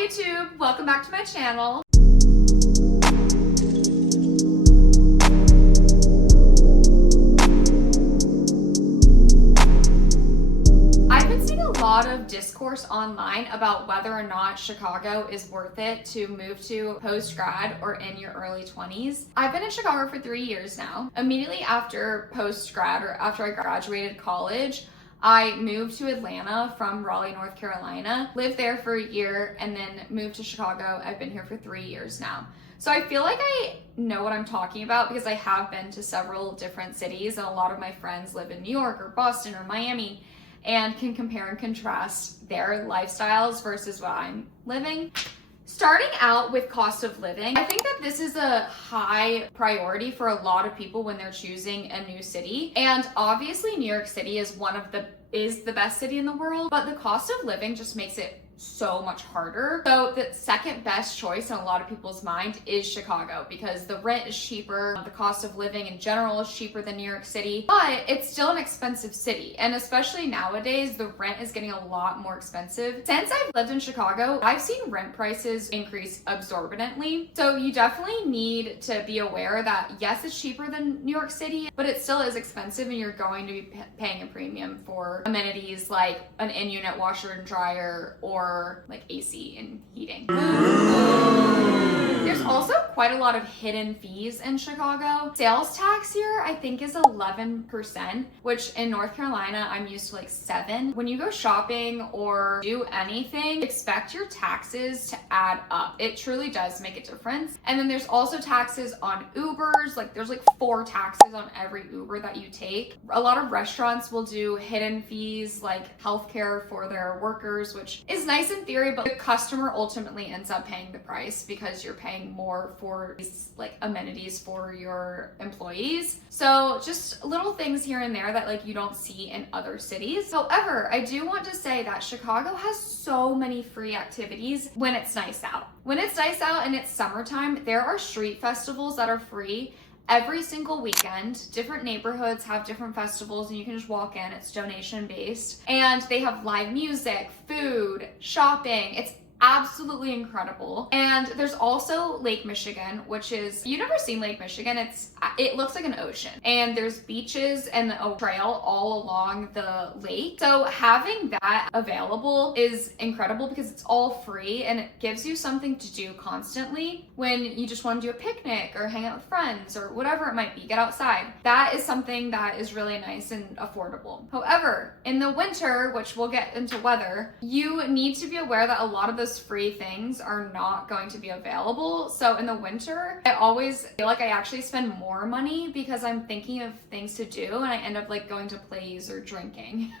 YouTube, welcome back to my channel. I've been seeing a lot of discourse online about whether or not Chicago is worth it to move to post-grad or in your early 20s. I've been in Chicago for 3 years now. Immediately after post-grad, or after I graduated college, I moved to Atlanta from Raleigh, North Carolina, lived there for a year, and then moved to Chicago. I've been here for 3 years now. So I feel like I know what I'm talking about because I have been to several different cities, and a lot of my friends live in New York or Boston or Miami and can compare and contrast their lifestyles versus what I'm living. Starting out with cost of living, I think that this is a high priority for a lot of people when they're choosing a new city. And obviously New York City is the best city in the world, but the cost of living just makes it so much harder. So the second best choice in a lot of people's mind is Chicago because the rent is cheaper, the cost of living in general is cheaper than New York City, but it's still an expensive city. And especially nowadays, the rent is getting a lot more expensive. Since I've lived in Chicago, I've seen rent prices increase exorbitantly. So you definitely need to be aware that yes, it's cheaper than New York City, but it still is expensive and you're going to be paying a premium for amenities like an in-unit washer and dryer or like AC and heating. There's also quite a lot of hidden fees in Chicago. Sales tax here, I think, is 11%, which in North Carolina, I'm used to like 7. When you go shopping or do anything, expect your taxes to add up. It truly does make a difference. And then there's also taxes on Ubers. Like there's like 4 taxes on every Uber that you take. A lot of restaurants will do hidden fees like healthcare for their workers, which is nice in theory, but the customer ultimately ends up paying the price because you're paying more for these like amenities for your employees. So just little things here and there that like you don't see in other cities. However, I do want to say that Chicago has so many free activities when it's nice out. When it's nice out and it's summertime, there are street festivals that are free every single weekend. Different neighborhoods have different festivals and you can just walk in. It's donation based and they have live music, food, shopping. It's absolutely incredible. And there's also Lake Michigan, which is, you've never seen Lake Michigan. It looks like an ocean and there's beaches and a trail all along the lake. So having that available is incredible because it's all free and it gives you something to do constantly when you just want to do a picnic or hang out with friends or whatever it might be, get outside. That is something that is really nice and affordable. However, in the winter, which we'll get into weather, you need to be aware that a lot of those free things are not going to be available. So in the winter, I always feel like I actually spend more money because I'm thinking of things to do and I end up like going to plays or drinking,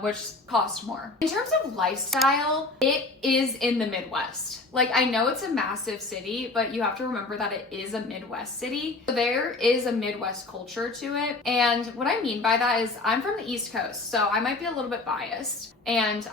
which cost more. In terms of lifestyle, it is in the Midwest. Like I know it's a massive city, but you have to remember that it is a Midwest city. So there is a Midwest culture to it. And what I mean by that is I'm from the East Coast, so I might be a little bit biased. And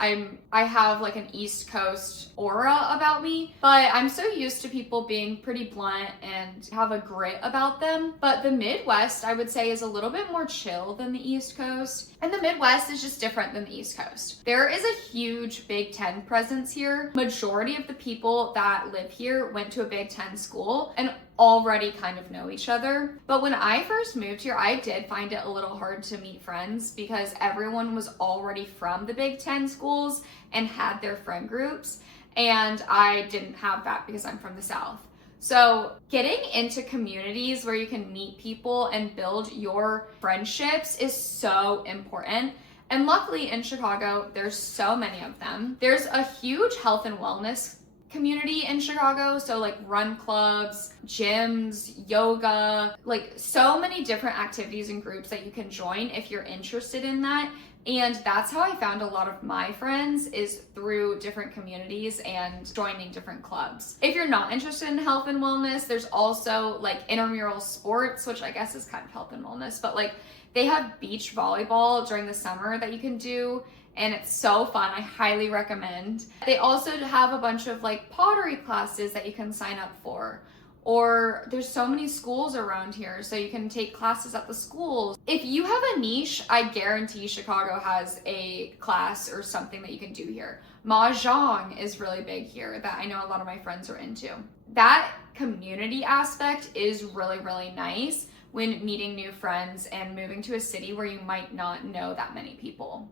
I have like an East Coast aura about me, but I'm so used to people being pretty blunt and have a grit about them. But the Midwest, I would say, is a little bit more chill than the East Coast. And the Midwest is just different than the East Coast. There is a huge Big Ten presence here. Majority of the people that live here went to a Big Ten school and already kind of know each other. But when I first moved here, I did find it a little hard to meet friends because everyone was already from the Big Ten schools and had their friend groups. And I didn't have that because I'm from the South. So getting into communities where you can meet people and build your friendships is so important. And luckily in Chicago, there's so many of them. There's a huge health and wellness community in Chicago. So like run clubs, gyms, yoga, like so many different activities and groups that you can join if you're interested in that. And that's how I found a lot of my friends, is through different communities and joining different clubs. If you're not interested in health and wellness, there's also like intramural sports, which I guess is kind of health and wellness, but like they have beach volleyball during the summer that you can do. And it's so fun. I highly recommend. They also have a bunch of like pottery classes that you can sign up for. Or there's so many schools around here, so you can take classes at the schools. If you have a niche, I guarantee Chicago has a class or something that you can do here. Mahjong is really big here that I know a lot of my friends are into. That community aspect is really, really nice when meeting new friends and moving to a city where you might not know that many people.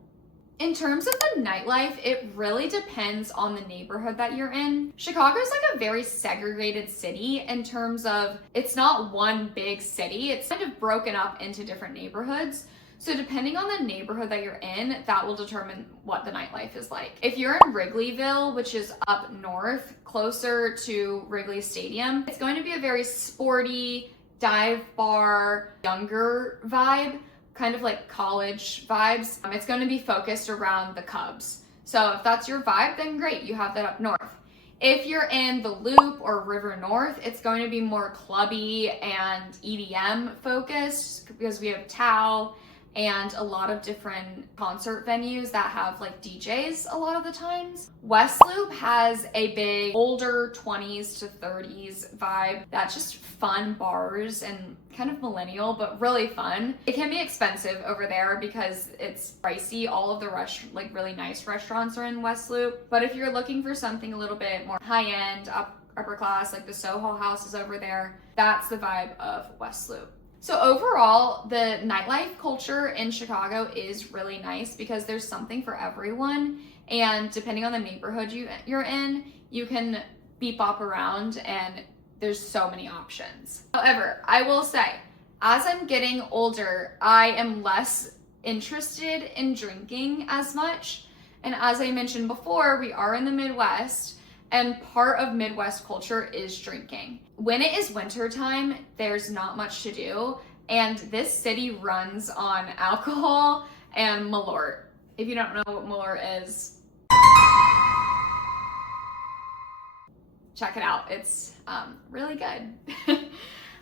In terms of the nightlife, it really depends on the neighborhood that you're in. Chicago's like a very segregated city in terms of it's not one big city. It's kind of broken up into different neighborhoods. So depending on the neighborhood that you're in, that will determine what the nightlife is like. If you're in Wrigleyville, which is up north, closer to Wrigley Stadium, it's going to be a very sporty, dive bar, younger vibe, kind of like college vibes. It's going to be focused around the Cubs. So if that's your vibe, then great, you have that up north. If you're in the Loop or River North, it's going to be more clubby and EDM focused because we have Tao and a lot of different concert venues that have like DJs a lot of the times. West Loop has a big older 20s to 30s vibe that's just fun bars and kind of millennial, but really fun. It can be expensive over there because it's pricey. All of the really nice restaurants are in West Loop. But if you're looking for something a little bit more high-end, upper class, like the Soho House is over there, that's the vibe of West Loop. So overall, the nightlife culture in Chicago is really nice because there's something for everyone. And depending on the neighborhood you're in, you can beep bop around and there's so many options. However, I will say, as I'm getting older, I am less interested in drinking as much. And as I mentioned before, we are in the Midwest, and part of Midwest culture is drinking. When it is winter time, there's not much to do, and this city runs on alcohol and Malort. If you don't know what Malort is, check it out. It's really good.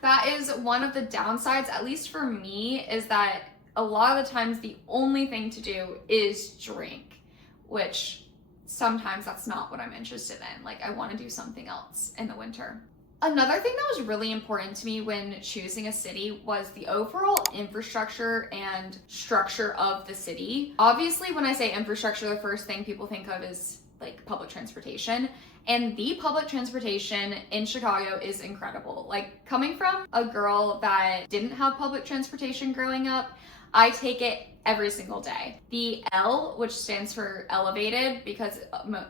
That is one of the downsides, at least for me, is that a lot of the times the only thing to do is drink, which sometimes that's not what I'm interested in. Like, I want to do something else in the winter. Another thing that was really important to me when choosing a city was the overall infrastructure and structure of the city. Obviously, when I say infrastructure, the first thing people think of is like public transportation. And the public transportation in Chicago is incredible. Like, coming from a girl that didn't have public transportation growing up, I take it every single day. The L, which stands for elevated, because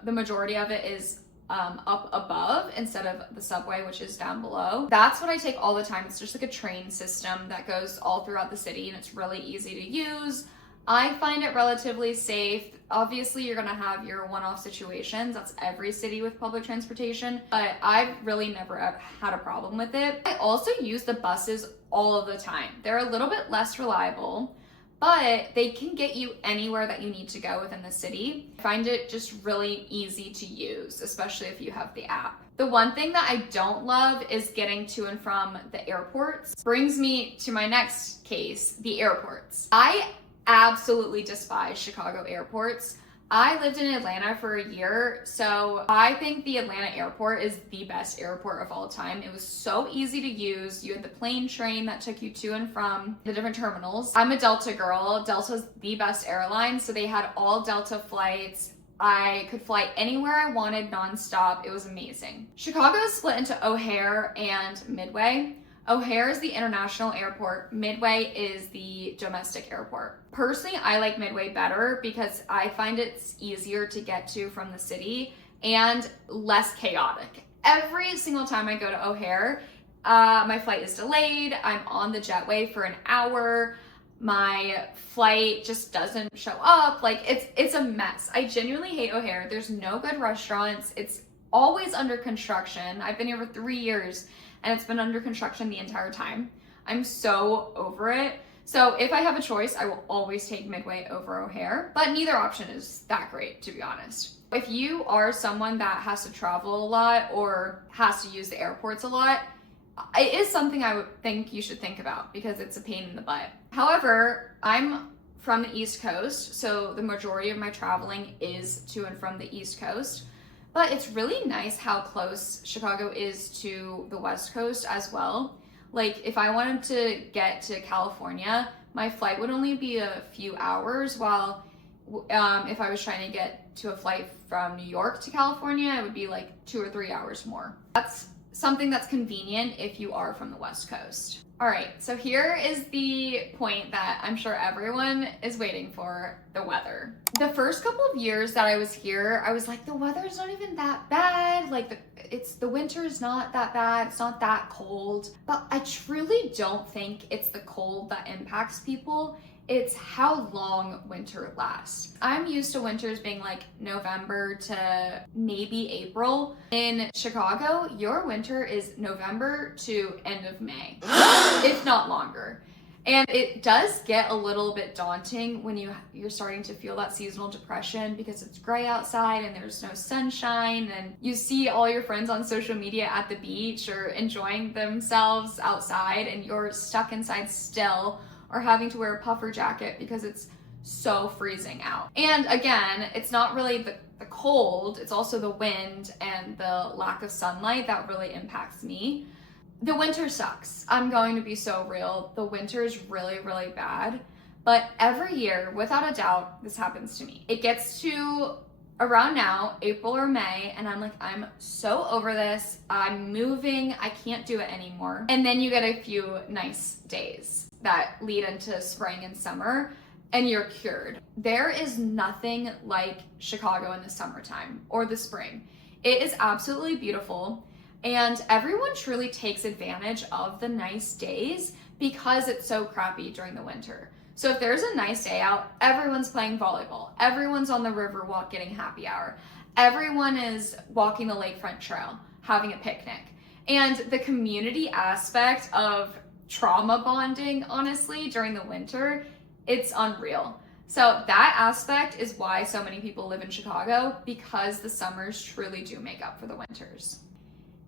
the majority of it is up above instead of the subway, which is down below. That's what I take all the time. It's just like a train system that goes all throughout the city and it's really easy to use. I find it relatively safe. Obviously, you're gonna have your one-off situations. That's every city with public transportation, but I've really never had a problem with it. I also use the buses all of the time. They're a little bit less reliable, but they can get you anywhere that you need to go within the city. I find it just really easy to use, especially if you have the app. The one thing that I don't love is getting to and from the airports. Brings me to my next case, the airports. I absolutely despise Chicago airports. I lived in Atlanta for a year, so I think the Atlanta airport is the best airport of all time. It was so easy to use. You had the plane train that took you to and from the different terminals. I'm a Delta girl. Delta's the best airline, so they had all Delta flights. I could fly anywhere I wanted nonstop. It was amazing. Chicago is split into O'Hare and Midway. O'Hare is the international airport. Midway is the domestic airport. Personally, I like Midway better because I find it's easier to get to from the city and less chaotic. Every single time I go to O'Hare, my flight is delayed. I'm on the jetway for an hour. My flight just doesn't show up. Like, it's a mess. I genuinely hate O'Hare. There's no good restaurants. It's always under construction. I've been here for 3 years and it's been under construction the entire time. I'm so over it. So if I have a choice, I will always take Midway over O'Hare, but neither option is that great, to be honest. If you are someone that has to travel a lot or has to use the airports a lot, it is something I would think you should think about because it's a pain in the butt. However, I'm from the East Coast, so the majority of my traveling is to and from the East Coast. But it's really nice how close Chicago is to the West Coast as well. Like, if I wanted to get to California, my flight would only be a few hours, while if I was trying to get to a flight from New York to California, it would be like 2 or 3 hours more. That's something that's convenient if you are from the West Coast. All right, so here is the point that I'm sure everyone is waiting for, the weather. The first couple of years that I was here, I was like, the weather's not even that bad. Like the winter is not that bad. It's not that cold. But I truly don't think it's the cold that impacts people. It's how long winter lasts. I'm used to winters being like November to maybe April. In Chicago, your winter is November to end of May, if not longer. And it does get a little bit daunting when you're starting to feel that seasonal depression because it's gray outside and there's no sunshine, and you see all your friends on social media at the beach or enjoying themselves outside and you're stuck inside still, or having to wear a puffer jacket because it's so freezing out. And again, it's not really the cold, it's also the wind and the lack of sunlight that really impacts me. The winter sucks. I'm going to be so real. The winter is really, really bad. But every year, without a doubt, this happens to me. It gets to around now, April or May, and I'm like, I'm so over this. I'm moving. I can't do it anymore. And then you get a few nice days that lead into spring and summer, and you're cured. There is nothing like Chicago in the summertime or the spring. It is absolutely beautiful, and everyone truly takes advantage of the nice days because it's so crappy during the winter. So if there's a nice day out, everyone's playing volleyball, everyone's on the Riverwalk getting happy hour, everyone is walking the lakefront trail, having a picnic. And the community aspect of trauma bonding, honestly, during the winter, it's unreal. So that aspect is why so many people live in Chicago, because the summers truly do make up for the winters.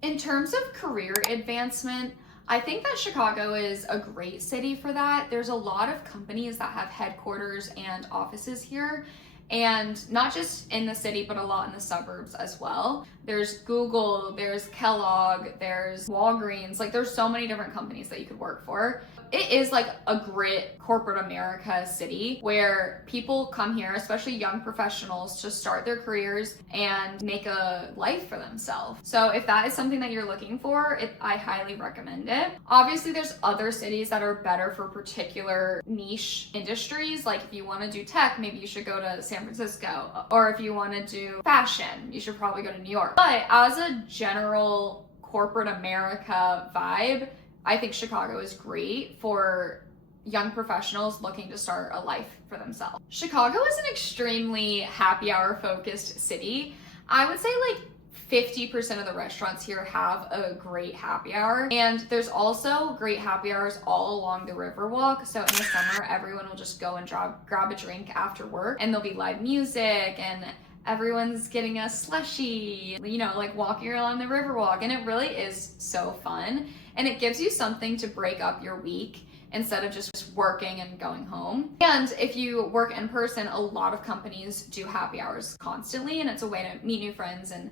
In terms of career advancement, I think that Chicago is a great city for that. There's a lot of companies that have headquarters and offices here, and not just in the city, but a lot in the suburbs as well. There's Google, there's Kellogg, there's Walgreens, like there's so many different companies that you could work for. It is like a great corporate America city where people come here, especially young professionals, to start their careers and make a life for themselves. So if that is something that you're looking for, I highly recommend it. Obviously, there's other cities that are better for particular niche industries. Like if you want to do tech, maybe you should go to San Francisco. Or if you want to do fashion, you should probably go to New York. But as a general corporate America vibe, I think Chicago is great for young professionals looking to start a life for themselves. Chicago is an extremely happy hour focused city. I would say like 50% of the restaurants here have a great happy hour, and there's also great happy hours all along the Riverwalk. So in the summer, everyone will just go and grab a drink after work, and there'll be live music and everyone's getting a slushie, you know, like walking along the Riverwalk, and it really is so fun. And it gives you something to break up your week instead of just working and going home. And if you work in person, a lot of companies do happy hours constantly, and it's a way to meet new friends and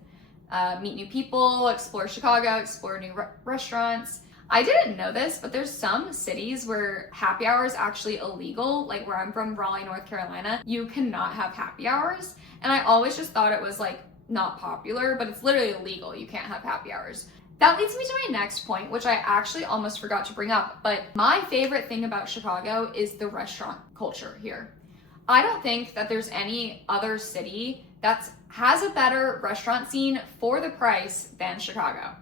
meet new people, explore Chicago, explore new restaurants. I didn't know this, but there's some cities where happy hour is actually illegal. Like where I'm from, Raleigh, North Carolina, you cannot have happy hours. And I always just thought it was like not popular, but it's literally illegal. You can't have happy hours. That leads me to my next point, which I actually almost forgot to bring up, but my favorite thing about Chicago is the restaurant culture here. I don't think that there's any other city that has a better restaurant scene for the price than Chicago.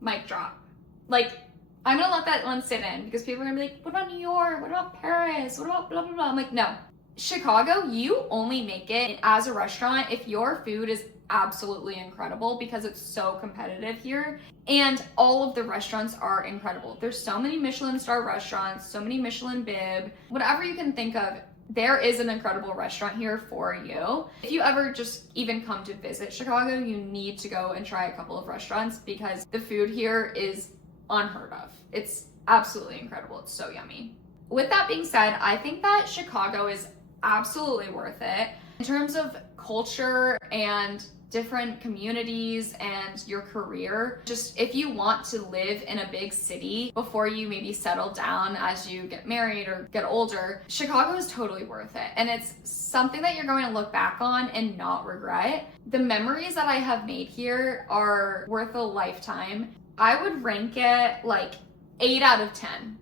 Mic drop. Like, I'm gonna let that one sit in because people are gonna be like, what about New York? What about Paris? What about blah, blah, blah? I'm like, no. Chicago, you only make it as a restaurant if your food is absolutely incredible, because it's so competitive here, and all of the restaurants are incredible. There's so many Michelin star restaurants, so many Michelin bib, whatever you can think of, there is an incredible restaurant here for you. If you ever just even come to visit Chicago, you need to go and try a couple of restaurants because the food here is unheard of. It's absolutely incredible. It's so yummy. With that being said, I think that Chicago is absolutely worth it. In terms of culture and different communities and your career. Just if you want to live in a big city before you maybe settle down as you get married or get older, Chicago is totally worth it. And it's something that you're going to look back on and not regret. The memories that I have made here are worth a lifetime. I would rank it like 8 out of 10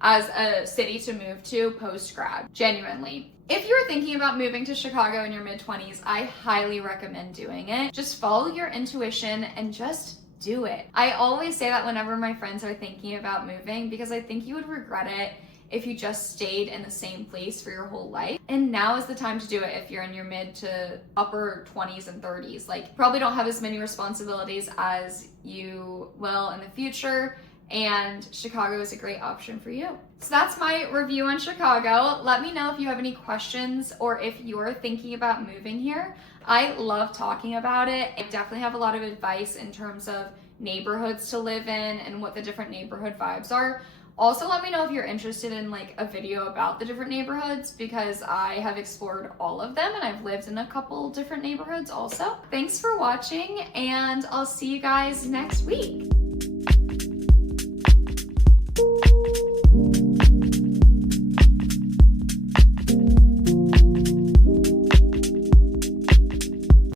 as a city to move to post-grad, genuinely. If you're thinking about moving to Chicago in your mid-20s, I highly recommend doing it. Just follow your intuition and just do it. I always say that whenever my friends are thinking about moving, because I think you would regret it if you just stayed in the same place for your whole life. And now is the time to do it if you're in your mid to upper 20s and 30s. Like, probably don't have as many responsibilities as you will in the future, and Chicago is a great option for you. So that's my review on Chicago. Let me know if you have any questions or if you're thinking about moving here. I love talking about it. I definitely have a lot of advice in terms of neighborhoods to live in and what the different neighborhood vibes are. Also, let me know if you're interested in like a video about the different neighborhoods, because I have explored all of them and I've lived in a couple different neighborhoods also. Thanks for watching, and I'll see you guys next week.